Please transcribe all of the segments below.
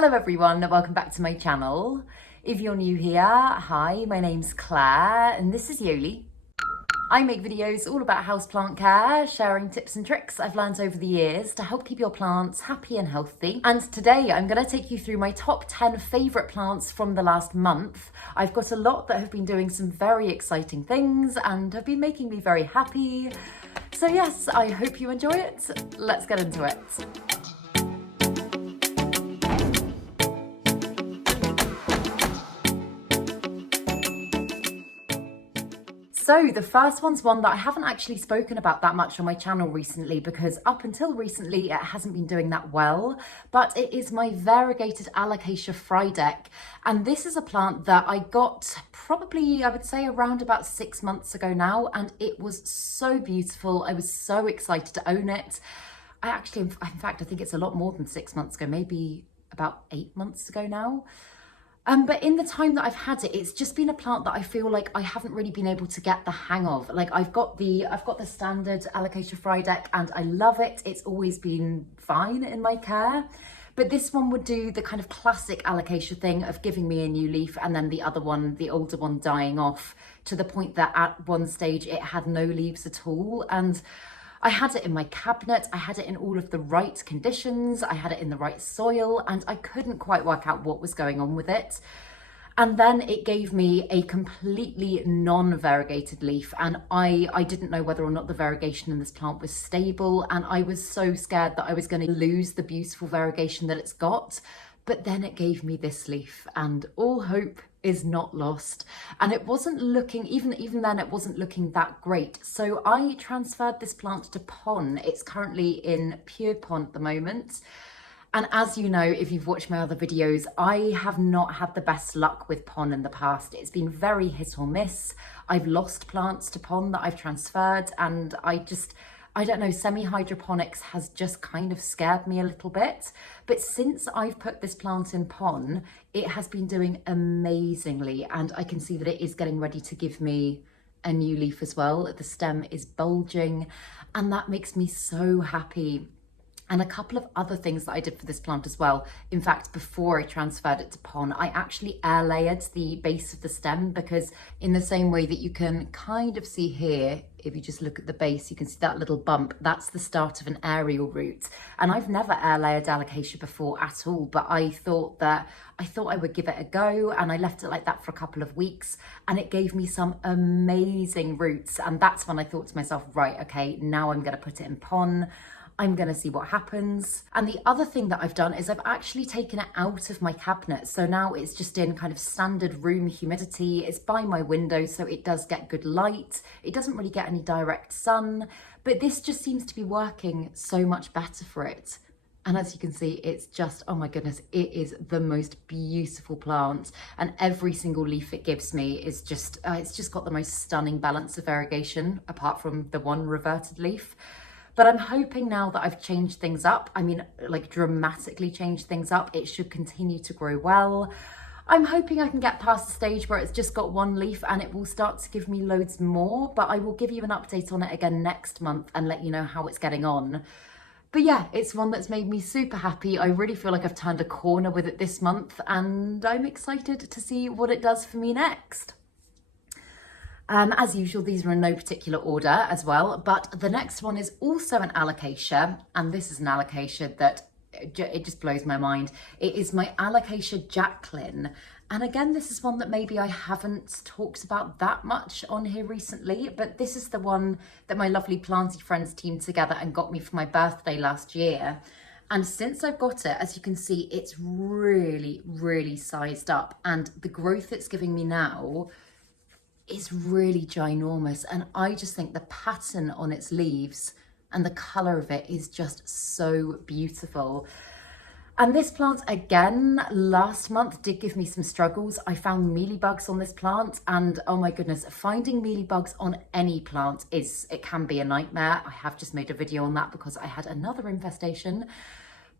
Hello everyone, welcome back to my channel. If you're new here, hi, my name's Claire and this is Yoli. I make videos all about houseplant care, sharing tips and tricks I've learned over the years to help keep your plants happy and healthy. And today I'm going to take you through my top 10 favourite plants from the last month. I've got a lot that have been doing some very exciting things and have been making me very happy. So yes, I hope you enjoy it. Let's get into it. So the first one's one that I haven't actually spoken about that much on my channel recently because up until recently it hasn't been doing that well, but it is my variegated Alocasia Frydek. And this is a plant that I got probably, I would say, around about 6 months ago now, and it was so beautiful. I was so excited to own it. I actually, in fact, I think it's a lot more than 6 months ago, maybe about 8 months ago now. But in the time that I've had it, it's just been a plant that I feel like I haven't really been able to get the hang of. Like I've got the standard Alocasia Frydek and I love it. It's always been fine in my care. But this one would do the kind of classic Alocasia thing of giving me a new leaf and then the other one, the older one, dying off to the point that at one stage it had no leaves at all. And I had it in my cabinet, I had it in all of the right conditions, I had it in the right soil, and I couldn't quite work out what was going on with it. And then it gave me a completely non-variegated leaf, and I didn't know whether or not the variegation in this plant was stable, and I was so scared that I was going to lose the beautiful variegation that it's got. But then it gave me this leaf, and all hope is not lost. And it wasn't looking, even then it wasn't looking that great. So I transferred this plant to pon. It's currently in pure pon at the moment. And as you know, if you've watched my other videos, I have not had the best luck with pon in the past. It's been very hit or miss. I've lost plants to pon that I've transferred, and I don't know, semi-hydroponics has just kind of scared me a little bit. But since I've put this plant in pon, it has been doing amazingly. And I can see that it is getting ready to give me a new leaf as well. The stem is bulging and that makes me so happy. And a couple of other things that I did for this plant as well. In fact, before I transferred it to pon, I actually air layered the base of the stem, because in the same way that you can kind of see here, if you just look at the base, you can see that little bump. That's the start of an aerial root. And I've never air layered Alocasia before at all, but I thought I would give it a go, and I left it like that for a couple of weeks and it gave me some amazing roots. And that's when I thought to myself, right, okay, now I'm gonna put it in pon. I'm gonna see what happens. And the other thing that I've done is I've actually taken it out of my cabinet. So now it's just in kind of standard room humidity. It's by my window, so it does get good light. It doesn't really get any direct sun, but this just seems to be working so much better for it. And as you can see, it's just, oh my goodness, it is the most beautiful plant. And every single leaf it gives me is just, it's just got the most stunning balance of variegation, apart from the one reverted leaf. But I'm hoping now that I've changed things up, I mean, like dramatically changed things up, it should continue to grow well. I'm hoping I can get past the stage where it's just got one leaf and it will start to give me loads more, but I will give you an update on it again next month and let you know how it's getting on. But yeah, it's one that's made me super happy. I really feel like I've turned a corner with it this month, and I'm excited to see what it does for me next. As usual, these are in no particular order as well, but the next one is also an Alocasia, and this is an Alocasia that it just blows my mind. It is my Alocasia Jacqueline, and again, this is one that maybe I haven't talked about that much on here recently, but this is the one that my lovely Planty Friends teamed together and got me for my birthday last year. And since I've got it, as you can see, it's really, really sized up, and the growth it's giving me now is really ginormous. And I just think the pattern on its leaves and the colour of it is just so beautiful. And this plant, again, last month did give me some struggles. I found mealybugs on this plant, and oh my goodness, finding mealybugs on any plant it can be a nightmare. I have just made a video on that because I had another infestation.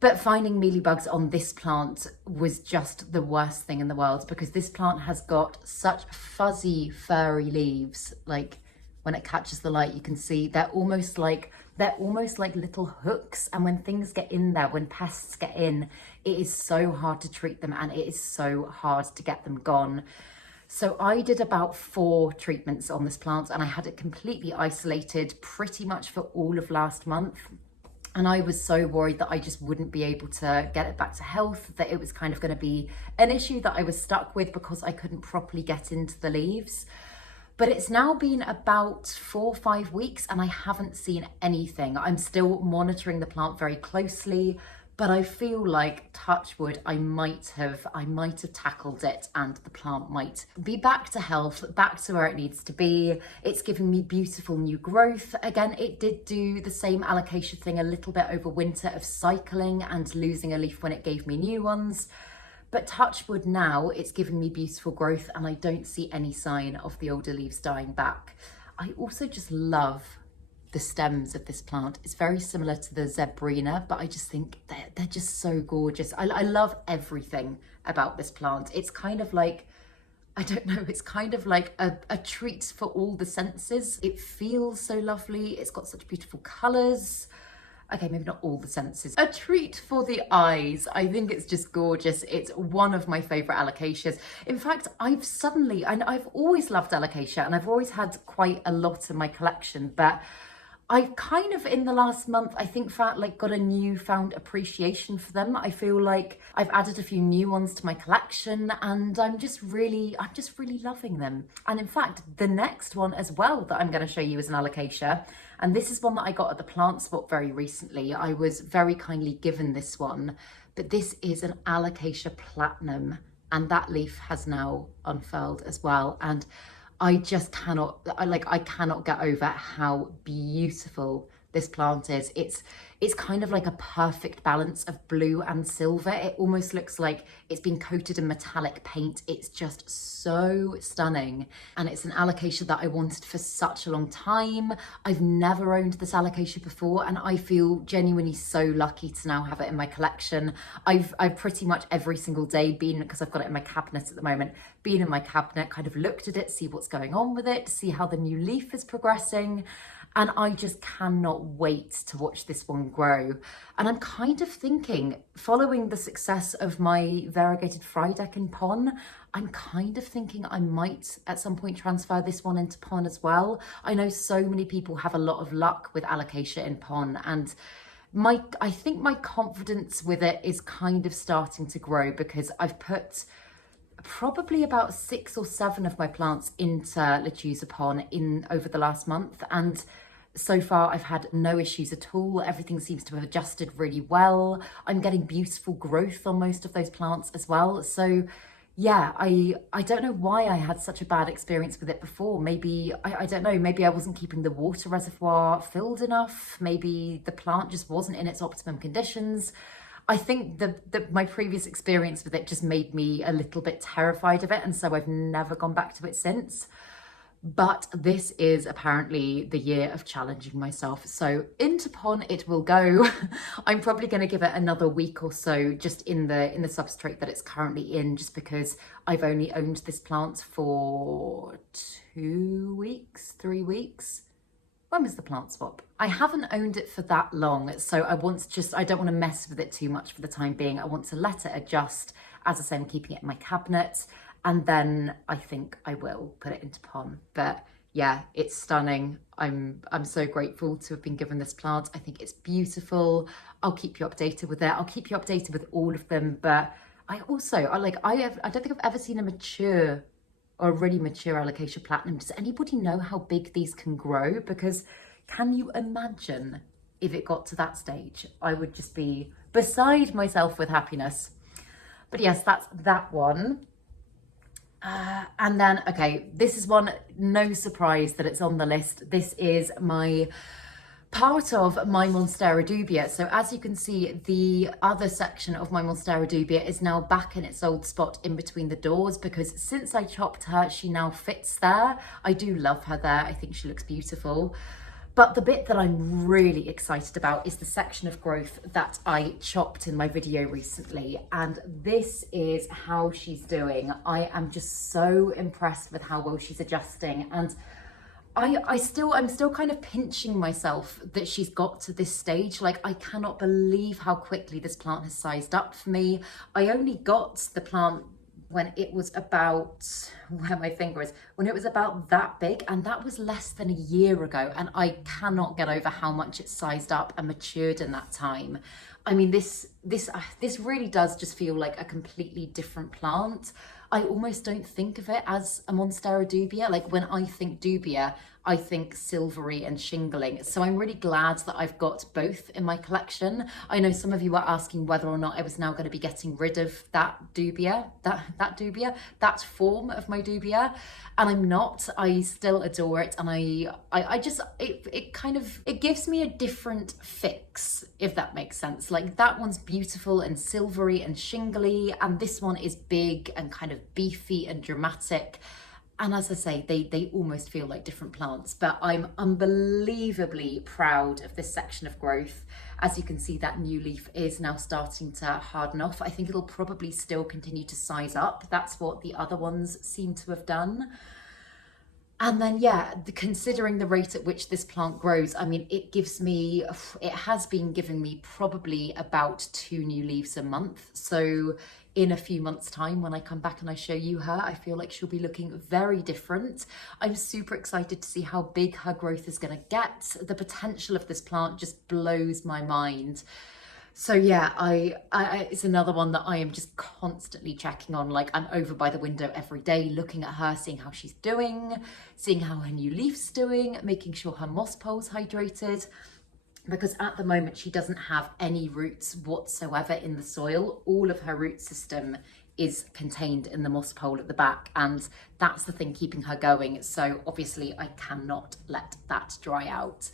But finding mealybugs on this plant was just the worst thing in the world, because this plant has got such fuzzy, furry leaves. Like when it catches the light, you can see they're almost like They're almost like little hooks, and when things get in there, when pests get in, it is so hard to treat them and it is so hard to get them gone. So I did about 4 treatments on this plant and I had it completely isolated pretty much for all of last month. And I was so worried that I just wouldn't be able to get it back to health, that it was kind of going to be an issue that I was stuck with because I couldn't properly get into the leaves. But it's now been about 4 or 5 weeks and I haven't seen anything. I'm still monitoring the plant very closely, but I feel like, touch wood, I might have tackled it and the plant might be back to health, back to where it needs to be. It's giving me beautiful new growth. Again, it did do the same alocasia thing a little bit over winter of cycling and losing a leaf when it gave me new ones. But touch wood, now it's giving me beautiful growth and I don't see any sign of the older leaves dying back. I also just love the stems of this plant. It's very similar to the Zebrina, but I just think they're just so gorgeous. I love everything about this plant. It's kind of like, I don't know, it's kind of like a treat for all the senses. It feels so lovely. It's got such beautiful colours. Okay, maybe not all the senses. A treat for the eyes. I think it's just gorgeous. It's one of my favourite alocasias. In fact, I've always loved alocasia and I've always had quite a lot in my collection, but I've kind of, in the last month, I think got a newfound appreciation for them. I feel like I've added a few new ones to my collection and I'm just really loving them. And in fact, the next one as well that I'm going to show you is an alocasia. And this is one that I got at the plant spot very recently. I was very kindly given this one, but this is an alocasia platinum and that leaf has now unfurled as well. And I just cannot get over how beautiful this plant is. It's kind of like a perfect balance of blue and silver. It almost looks like it's been coated in metallic paint. It's just so stunning. And it's an alocasia that I wanted for such a long time. I've never owned this alocasia before and I feel genuinely so lucky to now have it in my collection. I've pretty much every single day been, because I've got it in my cabinet at the moment, been in my cabinet, kind of looked at it, see what's going on with it, see how the new leaf is progressing. And I just cannot wait to watch this one grow. And I'm kind of thinking, following the success of my variegated Friedeck in Pon, I'm kind of thinking I might at some point transfer this one into Pon as well. I know so many people have a lot of luck with alocasia in Pon, and I think my confidence with it is kind of starting to grow because I've put probably about 6 or 7 of my plants into Lechuza Pon over the last month, and so far I've had no issues at all. Everything seems to have adjusted really well. I'm getting beautiful growth on most of those plants as well. So yeah, I don't know why I had such a bad experience with it before. Maybe, I don't know, maybe I wasn't keeping the water reservoir filled enough. Maybe the plant just wasn't in its optimum conditions. I think my previous experience with it just made me a little bit terrified of it, and so I've never gone back to it since. But this is apparently the year of challenging myself. So into Pon it will go. I'm probably going to give it another week or so just in the substrate that it's currently in, just because I've only owned this plant for 2 weeks, 3 weeks. When was the plant swap? I haven't owned it for that long, so I don't want to mess with it too much for the time being. I want to let it adjust. As I say, I'm keeping it in my cabinet, and then I think I will put it into Pon. But yeah, it's stunning. I'm so grateful to have been given this plant. I think it's beautiful. I'll keep you updated with it. I'll keep you updated with all of them. But I don't think I've ever seen a really mature alocasia platinum. Does anybody know how big these can grow? Because can you imagine if it got to that stage? I would just be beside myself with happiness. But yes, that's that one. And then, okay, this is one, no surprise that it's on the list. This is part of my monstera dubia. So as you can see, the other section of my monstera dubia is now back in its old spot in between the doors, because since I chopped her, she now fits there. I do love her there. I think she looks beautiful. But the bit that I'm really excited about is the section of growth that I chopped in my video recently. And this is how she's doing. I am just so impressed with how well she's adjusting. And I'm still kind of pinching myself that she's got to this stage. Like, I cannot believe how quickly this plant has sized up for me. I only got the plant when it was about, where my finger is, when it was about that big, and that was less than a year ago, and I cannot get over how much it's sized up and matured in that time. I mean, this really does just feel like a completely different plant. I almost don't think of it as a monstera dubia. Like, when I think dubia, I think silvery and shingling. So I'm really glad that I've got both in my collection. I know some of you were asking whether or not I was now going to be getting rid of that dubia, that form of my dubia. And I'm not. I still adore it. And I just, it gives me a different fix, if that makes sense. Like, that one's beautiful and silvery and shingly, and this one is big and kind of beefy and dramatic. And as I say, they almost feel like different plants, but I'm unbelievably proud of this section of growth. As you can see, that new leaf is now starting to harden off. I think it'll probably still continue to size up. That's what the other ones seem to have done. And then, yeah, considering the rate at which this plant grows, I mean, it has been giving me probably about 2 new leaves a month. So in a few months' time, when I come back and I show you her, I feel like she'll be looking very different. I'm super excited to see how big her growth is going to get. The potential of this plant just blows my mind. So yeah, it's another one that I am just constantly checking on. Like, I'm over by the window every day, looking at her, seeing how she's doing, seeing how her new leaf's doing, making sure her moss pole's hydrated. Because at the moment, she doesn't have any roots whatsoever in the soil. All of her root system is contained in the moss pole at the back, and that's the thing keeping her going. So obviously I cannot let that dry out.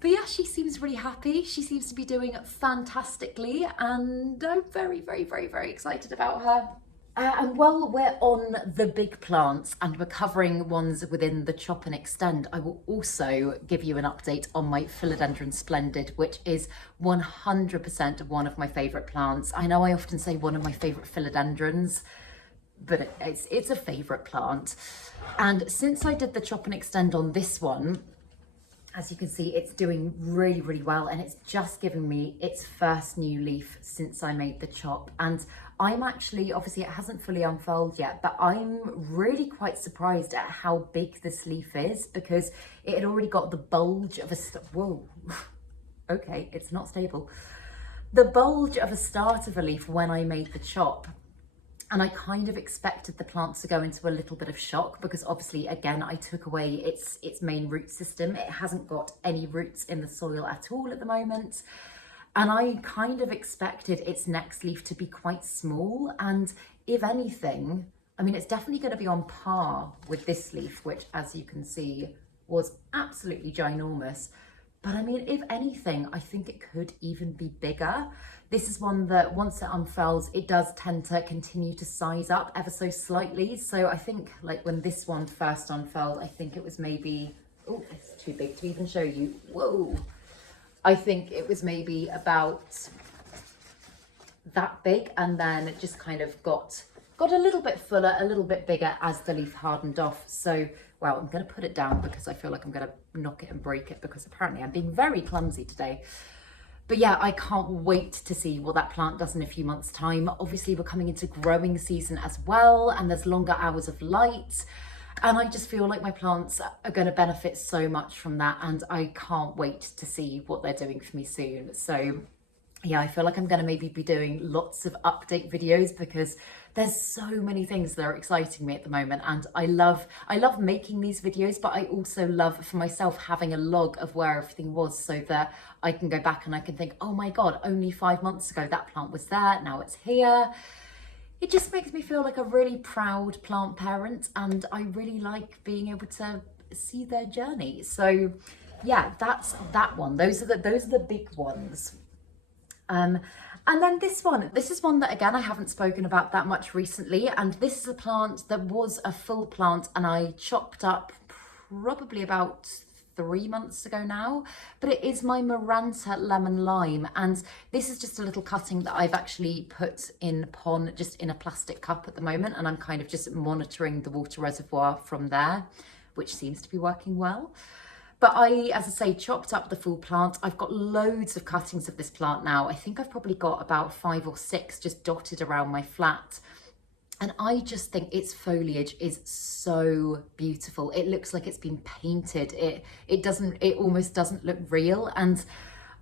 But yeah, she seems really happy. She seems to be doing fantastically, and I'm very, very, very, very excited about her. And while we're on the big plants and we're covering ones within the chop and extend, I will also give you an update on my Philodendron Splendid, which is 100% one of my favourite plants. I know I often say one of my favourite philodendrons, but it's a favourite plant. And since I did the chop and extend on this one, as you can see, it's doing really, really well, and it's just given me its first new leaf since I made the chop. And I'm actually, obviously it hasn't fully unfurled yet, but I'm really quite surprised at how big this leaf is, because it had already got the bulge of whoa, okay, it's not stable. The bulge of a start of a leaf when I made the chop. And I kind of expected the plant to go into a little bit of shock, because obviously, again, I took away its main root system. It hasn't got any roots in the soil at all at the moment. And I kind of expected its next leaf to be quite small. And if anything, I mean, it's definitely going to be on par with this leaf, which, as you can see, was absolutely ginormous. But I mean, if anything, I think it could even be bigger. This is one that once it unfurls, it does tend to continue to size up ever so slightly. So I think, like, when this one first unfurled, I think it was maybe, oh, it's too big to even show you. Whoa. I think it was maybe about that big, and then it just kind of got a little bit fuller, a little bit bigger as the leaf hardened off. So, well, I'm going to put it down because I feel like I'm going to knock it and break it, because apparently I'm being very clumsy today. But yeah, I can't wait to see what that plant does in a few months' time. Obviously, we're coming into growing season as well, and there's longer hours of light. And I just feel like my plants are going to benefit so much from that, and I can't wait to see what they're doing for me soon. So yeah, I feel like I'm going to maybe be doing lots of update videos, because there's so many things that are exciting me at the moment, and I love making these videos, but I also love for myself having a log of where everything was, so that I can go back and I can think, oh my God, only 5 months ago that plant was there, now it's here. It just makes me feel like a really proud plant parent, and I really like being able to see their journey. So yeah, that's that one. Those are the big ones. And then this is one that, again, I haven't spoken about that much recently, and this is a plant that was a full plant and I chopped up probably about 3 months ago now, but it is my Maranta Lemon Lime, and this is just a little cutting that I've actually put in pon, just in a plastic cup at the moment, and I'm kind of just monitoring the water reservoir from there. which seems to be working well. But I, as I say, chopped up the full plant. I've got loads of cuttings of this plant now. I think I've probably got about 5 or 6 just dotted around my flat. And I just think its foliage is so beautiful. It looks like it's been painted. It almost doesn't look real. And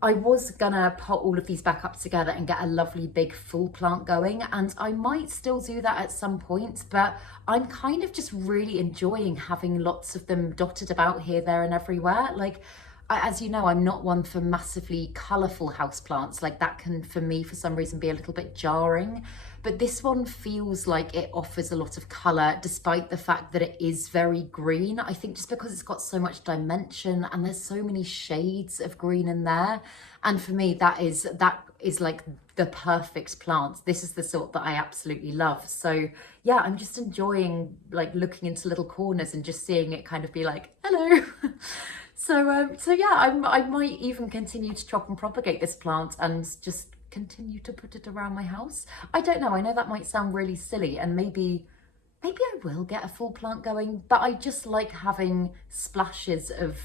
I was gonna pot all of these back up together and get a lovely big full plant going, and I might still do that at some point, but I'm kind of just really enjoying having lots of them dotted about here, there and everywhere. Like, as you know, I'm not one for massively colourful houseplants. Like, that can, for me, for some reason, be a little bit jarring. But this one feels like it offers a lot of colour, despite the fact that it is very green. I think just because it's got so much dimension and there's so many shades of green in there. And for me, that is like the perfect plant. This is the sort that I absolutely love. So yeah, I'm just enjoying like looking into little corners and just seeing it kind of be like, hello. So yeah, I might even continue to chop and propagate this plant and just continue to put it around my house. I don't know, I know that might sound really silly, and maybe I will get a full plant going, but I just like having splashes of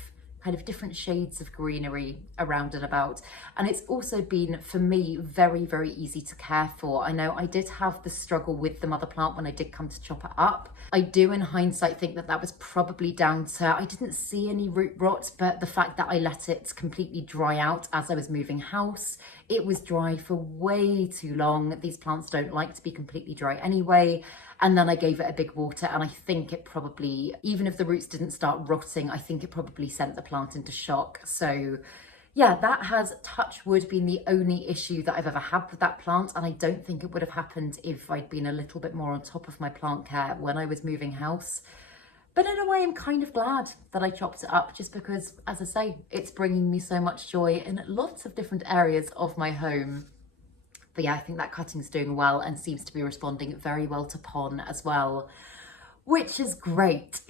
kind of different shades of greenery around and about. And it's also been, for me, very, very easy to care for. I know I did have the struggle with the mother plant when I did come to chop it up. I do, in hindsight, think that that was probably down to, I didn't see any root rot, but the fact that I let it completely dry out as I was moving house. It was dry for way too long. These plants don't like to be completely dry anyway. And then I gave it a big water, and I think it probably, even if the roots didn't start rotting, I think it probably sent the plant into shock. So yeah, that has, touch wood, been the only issue that I've ever had with that plant. And I don't think it would have happened if I'd been a little bit more on top of my plant care when I was moving house. But in a way, I'm kind of glad that I chopped it up, just because, as I say, it's bringing me so much joy in lots of different areas of my home. But yeah, I think that cutting's doing well and seems to be responding very well to pon as well, which is great.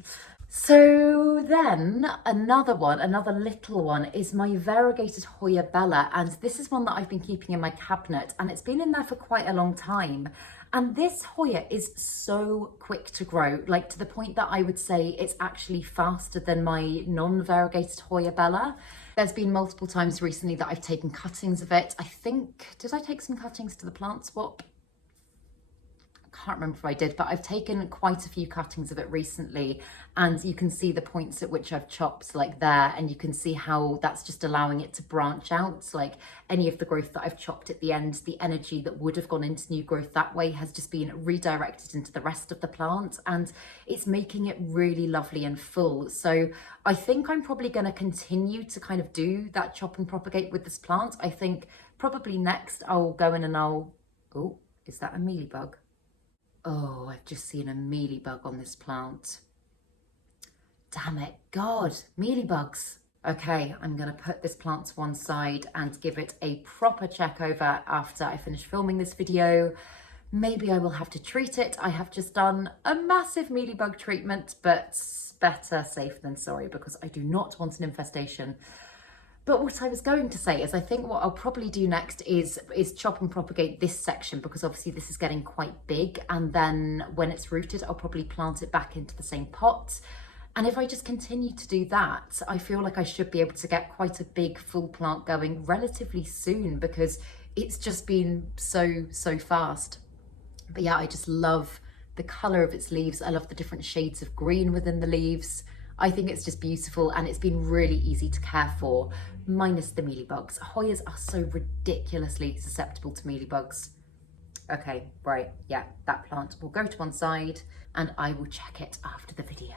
So then another little one is my variegated Hoya Bella, and this is one that I've been keeping in my cabinet, and it's been in there for quite a long time. And this Hoya is so quick to grow, like to the point that I would say it's actually faster than my non-variegated Hoya Bella. There's been multiple times recently that I've taken cuttings of it. I think, did I take some cuttings to the plant swap? I can't remember if I did, but I've taken quite a few cuttings of it recently, and you can see the points at which I've chopped like there, and you can see how that's just allowing it to branch out. Like any of the growth that I've chopped at the end, the energy that would have gone into new growth that way has just been redirected into the rest of the plant, and it's making it really lovely and full. So I think I'm probably going to continue to kind of do that chop and propagate with this plant. I think probably next I'll go in and oh, is that a mealybug? Oh, I've just seen a mealybug on this plant. Damn it, God, mealybugs. Okay, I'm gonna put this plant to one side and give it a proper check over after I finish filming this video. Maybe I will have to treat it. I have just done a massive mealybug treatment, but better safe than sorry, because I do not want an infestation. But what I was going to say is I think what I'll probably do next is chop and propagate this section, because obviously this is getting quite big, and then when it's rooted I'll probably plant it back into the same pot. And if I just continue to do that, I feel like I should be able to get quite a big full plant going relatively soon, because it's just been so fast. But yeah, I just love the colour of its leaves. I love the different shades of green within the leaves. I think it's just beautiful, and it's been really easy to care for, minus the mealybugs. Hoyas are so ridiculously susceptible to mealybugs. Okay, right, yeah, that plant will go to one side and I will check it after the video.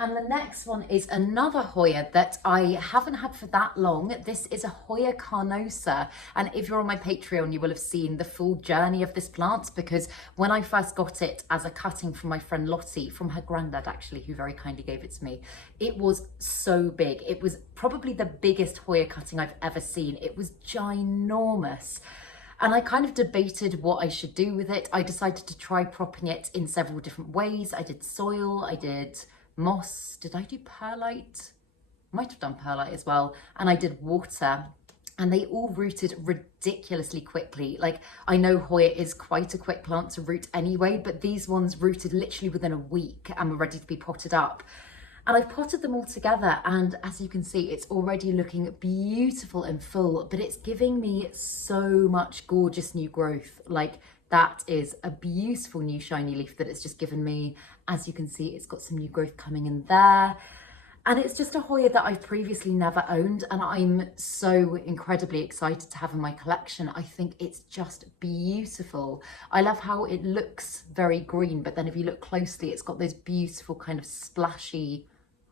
And the next one is another Hoya that I haven't had for that long. This is a Hoya carnosa. And if you're on my Patreon, you will have seen the full journey of this plant, because when I first got it as a cutting from my friend Lottie, from her granddad actually, who very kindly gave it to me, it was so big. It was probably the biggest Hoya cutting I've ever seen. It was ginormous. And I kind of debated what I should do with it. I decided to try propping it in several different ways. I did soil, I did moss, did I do perlite? Might have done perlite as well. And I did water, and they all rooted ridiculously quickly. Like, I know Hoya is quite a quick plant to root anyway, but these ones rooted literally within a week and were ready to be potted up. And I've potted them all together, and as you can see, it's already looking beautiful and full, but it's giving me so much gorgeous new growth. Like, that is a beautiful new shiny leaf that it's just given me. As you can see, it's got some new growth coming in there. And it's just a Hoya that I've previously never owned, and I'm so incredibly excited to have in my collection. I think it's just beautiful. I love how it looks very green, but then if you look closely, it's got those beautiful kind of splashy,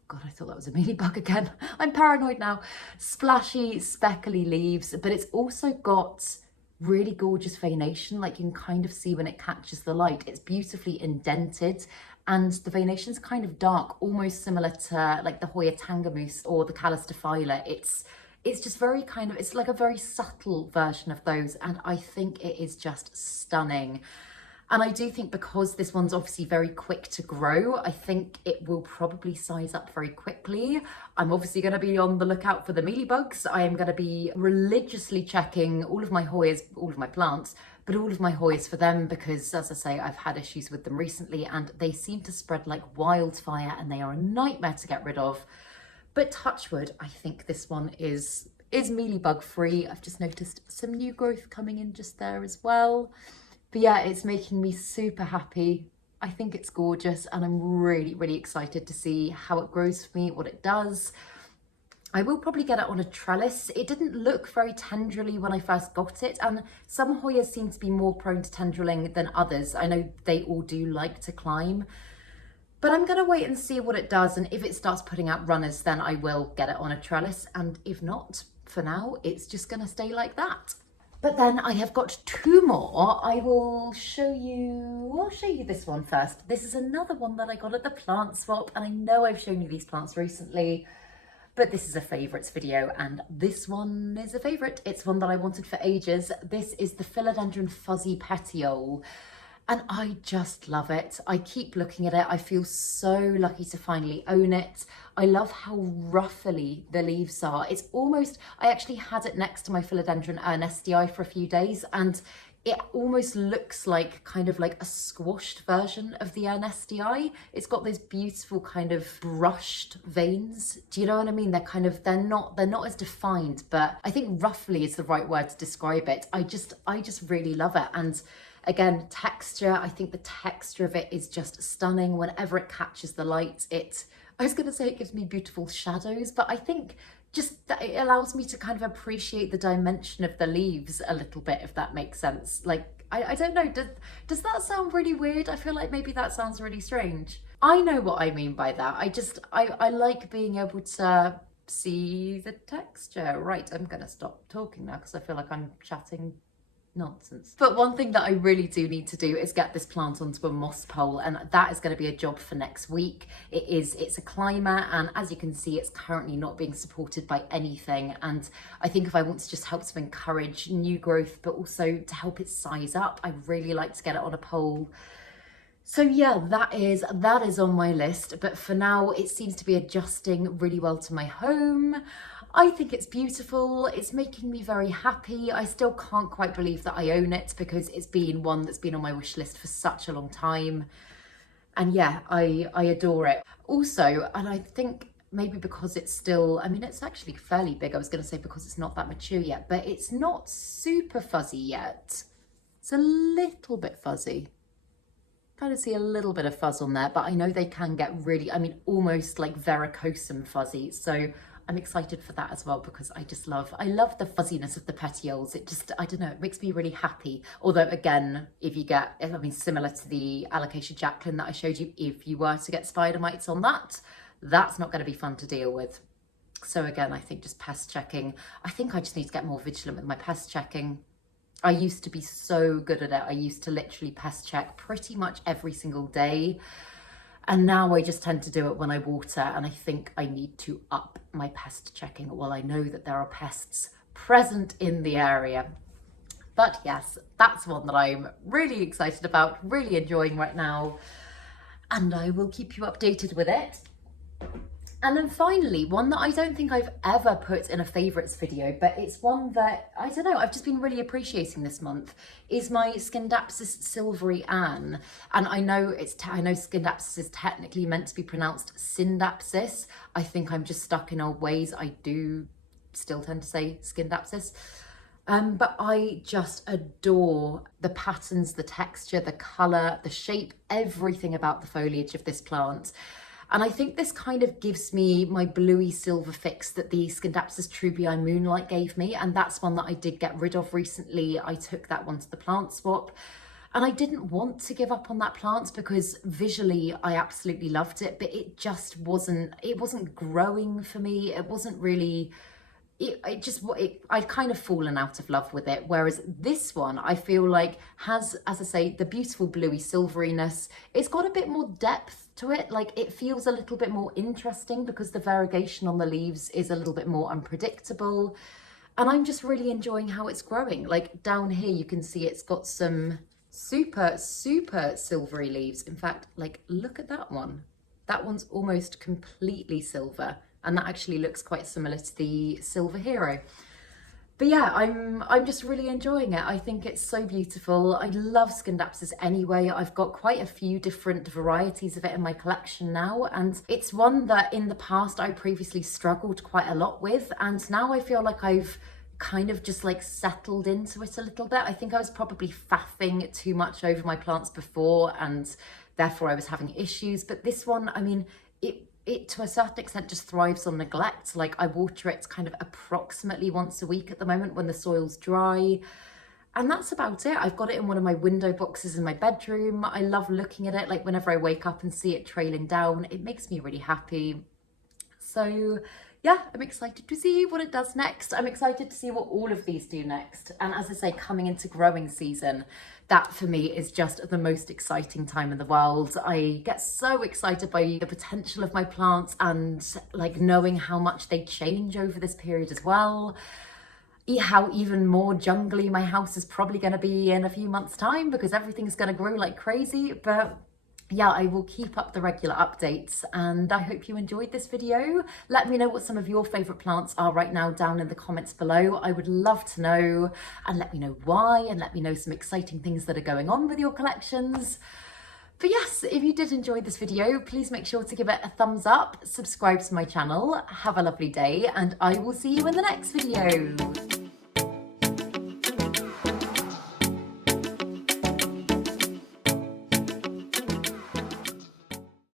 God, I thought that was a mealybug again. I'm paranoid now. Splashy, speckly leaves, but it's also got really gorgeous veination. Like, you can kind of see when it catches the light, it's beautifully indented, and the veination is kind of dark, almost similar to like the Hoya Tangamoose or the Calistophylla. It's just very kind of, it's like a very subtle version of those, and I think it is just stunning. And I do think because this one's obviously very quick to grow, I think it will probably size up very quickly. I'm obviously going to be on the lookout for the mealybugs. I am going to be religiously checking all of my Hoyas, all of my plants, but all of my Hoyas for them, because as I say, I've had issues with them recently and they seem to spread like wildfire and they are a nightmare to get rid of. But touch wood, I think this one is mealybug free. I've just noticed some new growth coming in just there as well. But yeah, it's making me super happy. I think it's gorgeous, and I'm really, really excited to see how it grows for me, what it does. I will probably get it on a trellis. It didn't look very tendrily when I first got it, and some Hoyas seem to be more prone to tendriling than others. I know they all do like to climb, but I'm going to wait and see what it does, and if it starts putting out runners, then I will get it on a trellis, and if not, for now, it's just going to stay like that. But then I have got two more. I'll show you this one first. This is another one that I got at the plant swap, and I know I've shown you these plants recently, but this is a favourites video, and this one is a favourite. It's one that I wanted for ages. This is the Philodendron Fuzzy Petiole, and I just love it. I keep looking at it. I feel so lucky to finally own it. I love how ruffly the leaves are. It's almost, I actually had it next to my Philodendron ernesti for a few days, and it almost looks like kind of like a squashed version of the ernesti. It's got those beautiful kind of brushed veins. Do you know what I mean? They're not as defined, but I think roughly is the right word to describe it. I just really love it. And again, texture, I think the texture of it is just stunning. Whenever it catches the light, I was going to say it gives me beautiful shadows, but I think just that it allows me to kind of appreciate the dimension of the leaves a little bit, if that makes sense. Like, I don't know, does that sound really weird? I feel like maybe that sounds really strange. I know what I mean by that. I like being able to see the texture. Right, I'm going to stop talking now because I feel like I'm chatting nonsense. But one thing that I really do need to do is get this plant onto a moss pole, and that is going to be a job for next week. It's a climber, and as you can see, it's currently not being supported by anything, and I think if I want to just help to encourage new growth but also to help it size up, I really like to get it on a pole. So yeah, that is on my list, but for now it seems to be adjusting really well to my home. I think it's beautiful. It's making me very happy. I still can't quite believe that I own it because it's been one that's been on my wish list for such a long time. And yeah, I adore it. Also, and I think maybe because it's still, I mean, it's actually fairly big. I was going to say because it's not that mature yet, but it's not super fuzzy yet. It's a little bit fuzzy. Kind of see a little bit of fuzz on there, but I know they can get really, I mean, almost like varicosum fuzzy. So I'm excited for that as well because I love the fuzziness of the petioles. It just, I don't know, it makes me really happy. Although again, if you get, I mean, similar to the Alocasia Jacqueline that I showed you, if you were to get spider mites on that, that's not going to be fun to deal with. So again, I think just pest checking. I think I just need to get more vigilant with my pest checking. I used to be so good at it. I used to literally pest check pretty much every single day. And now I just tend to do it when I water, and I think I need to up my pest checking while I know that there are pests present in the area. But yes, that's one that I'm really excited about, really enjoying right now, and I will keep you updated with it. And then finally, one that I don't think I've ever put in a favourites video, but it's one that, I don't know, I've just been really appreciating this month, is my Scindapsus Silvery Anne. And I know I know Scindapsus is technically meant to be pronounced Syndapsis. I think I'm just stuck in old ways. I do still tend to say Scindapsus. But I just adore the patterns, the texture, the colour, the shape, everything about the foliage of this plant. And I think this kind of gives me my bluey silver fix that the Scindapsus trubii Moonlight gave me. And that's one that I did get rid of recently. I took that one to the plant swap. And I didn't want to give up on that plant because visually I absolutely loved it, but it just wasn't growing for me. It wasn't really... I'd kind of fallen out of love with it. Whereas this one, I feel like has, as I say, the beautiful bluey silveriness. It's got a bit more depth to it. Like it feels a little bit more interesting because the variegation on the leaves is a little bit more unpredictable. And I'm just really enjoying how it's growing. Like down here, you can see it's got some super, super silvery leaves. In fact, like look at that one. That one's almost completely silver. And that actually looks quite similar to the Silver Hero. But yeah, I'm just really enjoying it. I think it's so beautiful. I love Scindapsus anyway. I've got quite a few different varieties of it in my collection now. And it's one that in the past I previously struggled quite a lot with. And now I feel like I've kind of just like settled into it a little bit. I think I was probably faffing too much over my plants before and therefore I was having issues. But this one, I mean, it to a certain extent just thrives on neglect. Like I water it kind of approximately once a week at the moment when the soil's dry. And that's about it. I've got it in one of my window boxes in my bedroom. I love looking at it. Like whenever I wake up and see it trailing down, it makes me really happy. So yeah, I'm excited to see what it does next. I'm excited to see what all of these do next. And as I say, coming into growing season, that for me is just the most exciting time in the world. I get so excited by the potential of my plants and like knowing how much they change over this period as well. How even more jungly my house is probably going to be in a few months' time because everything's going to grow like crazy. But yeah, I will keep up the regular updates and I hope you enjoyed this video. Let me know what some of your favourite plants are right now down in the comments below. I would love to know, and let me know why, and let me know some exciting things that are going on with your collections. But yes, if you did enjoy this video, please make sure to give it a thumbs up, subscribe to my channel, have a lovely day, and I will see you in the next video.